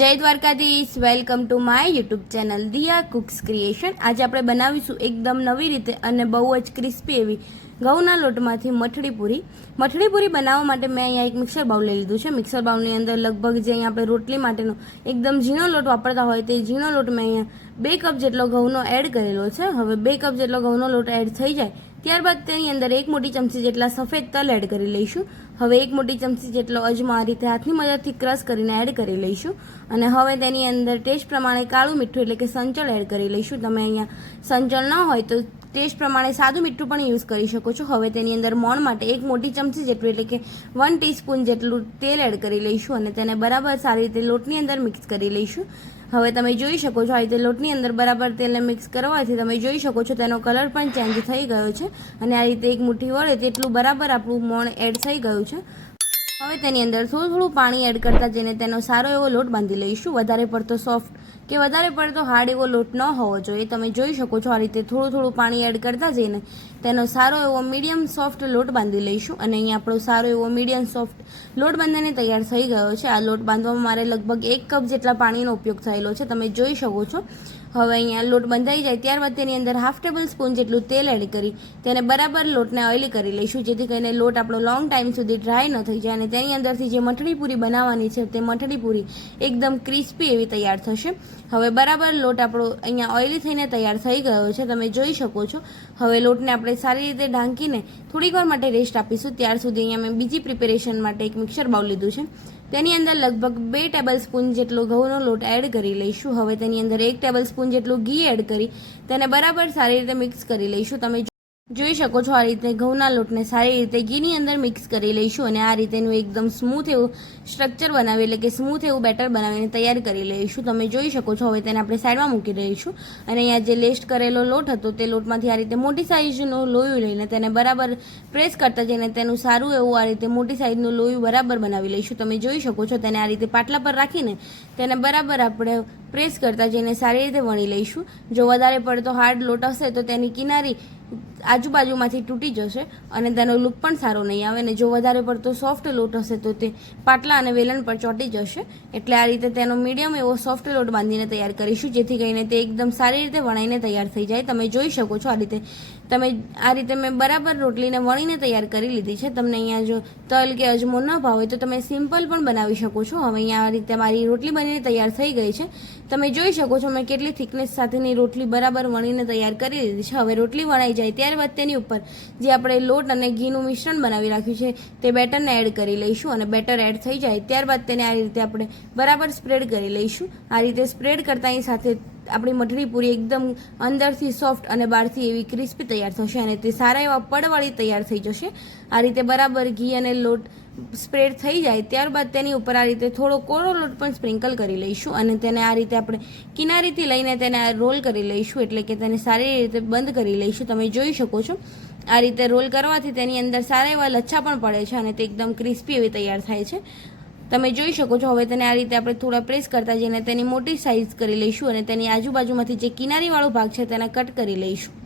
જય Dwarkadhish. Welcome to my YouTube channel Diya cooks creation આજે આપણે બનાવીશું એકદમ નવી રીતે અને બહુ જ ક્રિસ્પી એવી ઘઉંના લોટમાંથી મઠડી પૂરી. મઠડી પૂરી બનાવવા માટે મેં અહીંયા એક મિક્સર બાઉલ લઈ લીધું છે. મિક્સર બાઉલની અંદર લગભગ જે અહીંયા આપણે રોટલી માટેનો એકદમ ઝીણો લોટ વાપરતા હોય તે ઝીણો લોટ મેં અહીંયા બે કપ જેટલો ઘઉંનો એડ કરેલો છે. હવે બે કપ જેટલો ઘઉંનો લોટ એડ થઈ જાય. ત્યારબાદ તેની અંદર એક મોટી ચમચી જેટલા સફેદ તલ એડ કરી લઈશું. હવે એક મોટી ચમચી જેટલો અજમો આ રીતે હાથની મદદથી ક્રશ કરીને એડ કરી લઈશું. અને હવે તેની અંદર ટેસ્ટ પ્રમાણે કાળું મીઠું એટલે કે સંચળ એડ કરી લઈશું. તમે અહીંયા સંચળ ન હોય તો ટેસ્ટ પ્રમાણે સાદું મીઠું પણ યુઝ કરી શકો છો. હવે તેની અંદર મોણ માટે એક મોટી ચમચી જેટલું એટલે કે વન ટીસ્પૂન જેટલું તેલ એડ કરી લઈશું અને તેને બરાબર સારી રીતે લોટની અંદર મિક્સ કરી લઈશું. હવે તમે જોઈ શકો છો આ રીતે લોટની અંદર બરાબર તેલને મિક્સ કરવાથી તમે જોઈ શકો છો તેનો કલર પણ ચેન્જ થઈ ગયો છે. અને આ રીતે એક મુઠ્ઠી વળે તેટલું બરાબર આપણું મોણ એડ થઈ ગયું છે. હવે તેની અંદર થોડું થોડું પાણી એડ કરતા જઈને તેનો સારો એવો લોટ બાંધી લઈશું. વધારે પડતો સોફ્ટ કે વધારે પડતો હાર્ડ એવો લોટ ન હોવો જોઈએ. તમે જોઈ શકો છો આ રીતે થોડું થોડું પાણી એડ કરતા જઈને તેનો સારો એવો મીડિયમ સોફ્ટ લોટ બાંધી લઈશું. અને અહીંયા આપણો સારો એવો મીડિયમ સોફ્ટ લોટ બાંધીને તૈયાર થઈ ગયો છે. આ લોટ બાંધવામાં મારે લગભગ એક કપ જેટલા પાણીનો ઉપયોગ થયેલો છે. તમે જોઈ શકો છો હવે અહીંયા લોટ બંધાઈ જાય ત્યારબાદ તેની અંદર હાફ ટેબલ સ્પૂન જેટલું તેલ એડ કરી તેને બરાબર લોટને ઓઇલી કરી લઈશું, જેથી કરીને લોટ આપણો લોંગ ટાઈમ સુધી ડ્રાય ન થઈ જાય અને તેની અંદરથી જે મઠડી પૂરી બનાવવાની છે તે મઠડી પૂરી એકદમ ક્રિસ્પી એવી તૈયાર થશે. હવે બરાબર લોટ આપણો અહીંયા ઓઇલી થઈને તૈયાર થઈ ગયો છે, તમે જોઈ શકો છો. હવે લોટને આપણે સારી રીતે ઢાંકીને થોડીક વાર માટે રેસ્ટ આપીશું. ત્યાર સુધી અહીંયા મેં બીજી પ્રિપેરેશન માટે એક મિક્સર બાઉલ લીધું છે. તેની અંદર લગભગ બે ટેબલ સ્પૂન જેટલો ઘઉંનો લોટ એડ કરી લઈશું. હવે તેની અંદર એક ટેબલ સ્પૂન જેટલું ઘી એડ કરી તેને બરાબર સારી રીતે મિક્સ કરી લઈશું. તમે જોઈ શકો છો, આ રીતે ઘઉંના લોટને સારી રીતે ઘીની અંદર મિક્સ કરી લઈશું અને આ રીતેનું એકદમ સ્મૂથ એવું સ્ટ્રક્ચર બનાવી, એટલે કે સ્મૂથ એવું બેટર બનાવીને તૈયાર કરી લઈશું. તમે જોઈ શકો છો, હવે તેને આપણે સાઈડમાં મૂકી દઈશું. અને અહીંયા જે લેસ્ટ કરેલો લોટ હતો, તે લોટમાંથી આ રીતે મોટી સાઇઝનું લોયું લઈને તેને બરાબર પ્રેસ કરતા જઈને તેનું સારું એવું આ રીતે મોટી સાઇઝનું લોયું બરાબર બનાવી લઈશું. તમે જોઈ શકો છો, તેને આ રીતે પાટલા પર રાખીને તેને બરાબર આપણે પ્રેસ કરતા જઈને સારી રીતે વણી લઈશું. જો વધારે પડતો હાર્ડ લોટ હશે, તો તેની કિનારી આજુબાજુમાંથી તૂટી જશે અને તેનો લુક પણ સારો નહીં આવે અને જો વધારે પડતો સોફ્ટ લોટ હશે તો તે પાટલા અને વેલણ પર ચોંટી જશે. એટલે આ રીતે તેનો મીડિયમ એવો સોફ્ટ લોટ બાંધીને તૈયાર કરીશું, જેથી કરીને તે એકદમ સારી રીતે વણાઈને તૈયાર થઈ જાય. તમે જોઈ શકો છો આ રીતે તમે આ રીતે મેં બરાબર રોટલીને વણીને તૈયાર કરી લીધી છે. તમને અહીંયા જો તલ કે અજમો ન ભાવે તો તમે સિમ્પલ પણ બનાવી શકો છો. હવે અહીંયા આ રીતે મારી રોટલી બનીને તૈયાર થઈ ગઈ છે. તમે જોઈ શકો છો મેં કેટલી થિકનેસ સાથેની રોટલી બરાબર વણીને તૈયાર કરી લીધી છે. હવે રોટલી વણાઈ જાય ત્યારબાદ તેની ઉપર જે આપણે લોટ અને ઘીનું મિશ્રણ બનાવી રાખ્યું છે તે બેટરને એડ કરી લઈશું અને બેટર એડ થઈ જાય ત્યારબાદ તેને આ રીતે આપણે બરાબર સ્પ્રેડ કરી લઈશું. આ રીતે સ્પ્રેડ કરતાની સાથે આપણી મઠરી પૂરી એકદમ અંદરથી સોફ્ટ અને બહારથી એવી ક્રિસ્પી તૈયાર થશે અને તે સારા એવા પડવાળી તૈયાર થઈ જશે. આ રીતે બરાબર ઘી અને લોટ સ્પ્રેડ થઈ જાય ત્યારબાદ તેની ઉપર આ રીતે થોડો કોરો લોટ પણ સ્પ્રિંકલ કરી લઈશું અને તેને આ રીતે આપણે કિનારીથી લઈને તેને રોલ કરી લઈશું એટલે કે તેને સારી રીતે બંધ કરી લઈશું. તમે જોઈ શકો છો. આ રીતે રોલ કરવાથી તેની અંદર સારા એવા લચ્છા પણ પડે છે અને તે એકદમ ક્રિસ્પી એવી તૈયાર થાય છે. તમે જોઈ શકો છો, હવે તેને આ રીતે આપણે થોડા પ્રેસ કરતા જઈને તેની મોટી સાઇઝ કરી લઈશું અને તેની આજુબાજુમાંથી જે કિનારીવાળો ભાગ છે, તેને કટ કરી લઈશું.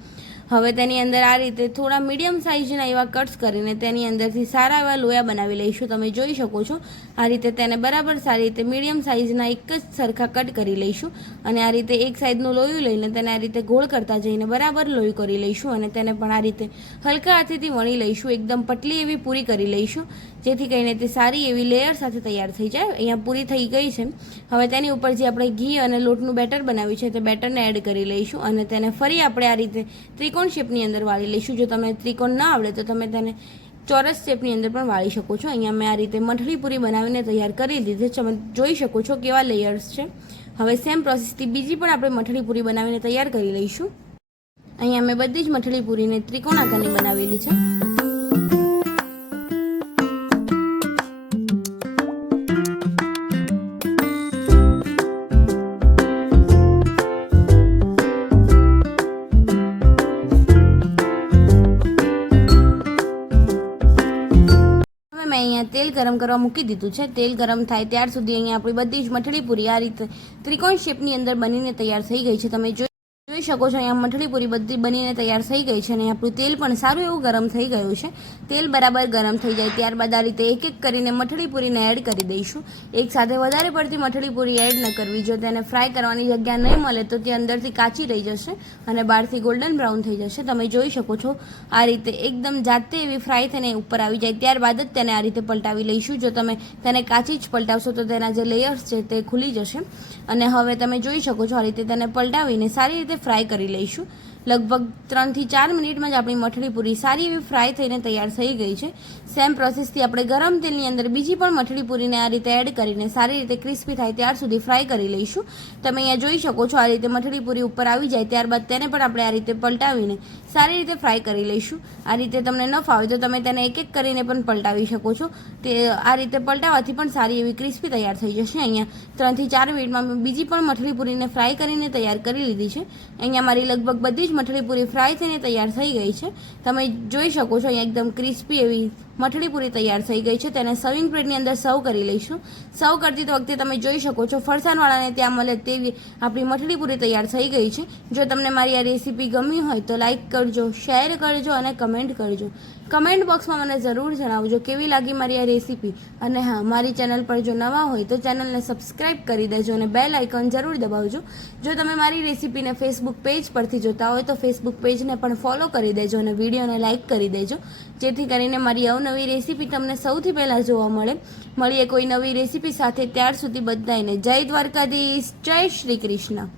હવે તેની અંદર આ રીતે થોડા મીડિયમ સાઇઝના એવા કટ્સ કરીને તેની અંદરથી સારા એવા લોયા બનાવી લઈશું. તમે જોઈ શકો છો. આ રીતે તેને બરાબર સારી રીતે મીડિયમ સાઇઝના એક જ સરખા કટ કરી લઈશું અને આ રીતે એક સાઈડનું લોયું લઈને તેને આ રીતે ગોળ કરતા જઈને બરાબર લોયું કરી લઈશું અને તેને પણ આ રીતે હલકા હાથેથી વણી લઈશું. એકદમ પટલી એવી પૂરી કરી લઈશું, જેથી કરીને તે સારી એવી લેયર સાથે તૈયાર થઈ જાય. અહીંયા પૂરી થઈ ગઈ છે. હવે તેની ઉપર જે આપણે ઘી અને લોટનું બેટર બનાવ્યું છે તે બેટરને એડ કરી લઈશું અને તેને ફરી આપણે આ રીતે ત્રિકોણ શેપની અંદર વાળી લઈશું. જો તમને ત્રિકોણ ના આવડે, તો તમે તેને ચોરસ શેપની અંદર પણ વાળી શકો છો. અહીંયા મેં આ રીતે મઠડી પૂરી બનાવીને તૈયાર કરી દીધી છે. તમે જોઈ શકો છો કેવા લેયર્સ છે. હવે સેમ પ્રોસેસથી બીજી પણ આપણે મઠડી પૂરી બનાવીને તૈયાર કરી લઈશું. અહીંયા મેં બધી જ મઠડી પૂરીને ત્રિકોણ આકારની બનાવેલી છે. ગરમ કરવા મૂકી દીધું છે. તેલ ગરમ થાય ત્યાર સુધી અહીંયા આપણી બધી જ મઠડી પૂરી આ રીતે ત્રિકોણ શેપની અંદર બનીને તૈયાર થઈ ગઈ છે. તમે જોઈ જોઈ શકો છો. અહીંયા મઠડી પૂરી બધી બનીને તૈયાર થઈ ગઈ છે અને આપણું તેલ પણ સારું એવું ગરમ થઈ ગયું છે. તેલ બરાબર ગરમ થઈ જાય ત્યારબાદ આ રીતે એક એક કરીને મઠડી પૂરીને એડ કરી દઈશું. એક સાથે વધારે પડતી મઠડી પૂરી એડ ન કરવી. જો તેને ફ્રાય કરવાની જગ્યા નહીં મળે તો તે અંદરથી કાચી રહી જશે અને બહારથી ગોલ્ડન બ્રાઉન થઈ જશે. તમે જોઈ શકો છો આ રીતે એકદમ જાતે એવી ફ્રાય થઈને ઉપર આવી જાય. ત્યારબાદ જ તેને આ રીતે પલટાવી લઈશું. જો તમે તેને કાચી જ પલટાવશો તો તેના જે લેયર્સ છે તે ખુલી જશે. અને હવે તમે જોઈ શકો છો આ રીતે તેને પલટાવીને સારી રીતે ફ્રાય કરી લઈશું. લગભગ ત્રણથી ચાર મિનિટમાં જ આપણી મઠડી પૂરી સારી એવી ફ્રાય થઈને તૈયાર થઈ ગઈ છે. સેમ પ્રોસેસથી આપણે ગરમ તેલની અંદર બીજી પણ મઠડી પૂરીને આ રીતે એડ કરીને સારી રીતે ક્રિસ્પી થાય ત્યાર સુધી ફ્રાય કરી લઈશું. તમે અહીંયા જોઈ શકો છો આ રીતે મઠડી પૂરી ઉપર આવી જાય ત્યારબાદ તેને પણ આપણે આ રીતે પલટાવીને સારી રીતે ફ્રાય કરી લઈશું. આ રીતે તમને ન ફાવે તો તમે તેને એક એક કરીને પણ પલટાવી શકો છો. તે આ રીતે પલટાવવાથી પણ સારી એવી ક્રિસ્પી તૈયાર થઈ જશે. અહીંયા ત્રણથી ચાર મિનિટમાં બીજી પણ મઠડી પૂરીને ફ્રાય કરીને તૈયાર કરી લીધી છે. અહીંયા મારી લગભગ બધી જ મઠડી પૂરી ફ્રાય થઈને તૈયાર થઈ ગઈ છે. તમે જોઈ શકો છો અહીંયા એકદમ ક્રિસ્પી એવી મઠડી પૂરી તૈયાર થઈ ગઈ છે. તેને સર્વિંગ પ્લેટની અંદર સર્વ કરી લઈશું. સર્વ કરતી વખતે તમે જોઈ શકો છો, ફરસાણવાળાને ત્યાં મળે તેવી આપણી મઠડી પૂરી તૈયાર થઈ ગઈ છે. જો તમને મારી આ રેસીપી ગમી હોય તો લાઇક કરજો શેર કરજો અને કમેન્ટ કરજો. કમેન્ટ બોક્સમાં મને જરૂર જણાવજો કેવી લાગી મારી આ રેસીપી અને હા, મારી ચેનલ પર જો નવા હોય તો ચેનલને સબસ્ક્રાઇબ કરી દેજો અને બેલ આઇકોન જરૂર દબાવજો. જો તમે મારી રેસીપીને ફેસબુક પેજ પરથી જોતા હોય તો ફેસબુક પેજને પણ ફોલો કરી દેજો અને વિડીયોને લાઇક કરી દેજો. જેથી કરીને મારી અવનવી રેસીપી તમને સૌથી પહેલાં જોવા મળે. મળીએ કોઈ નવી રેસીપી સાથે ત્યાર સુધી બધાને જય દ્વારકાધીશ, જય શ્રી કૃષ્ણ.